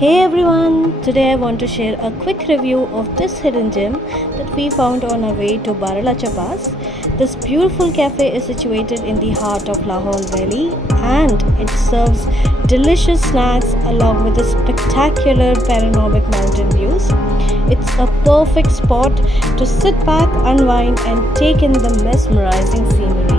Hey everyone! Today I want to share a quick review of this hidden gem that we found on our way to Baralacha Pass. This beautiful cafe is situated in the heart of Lahore Valley and it serves delicious snacks along with the spectacular panoramic mountain views. It's a perfect spot to sit back, unwind, and take in the mesmerizing scenery.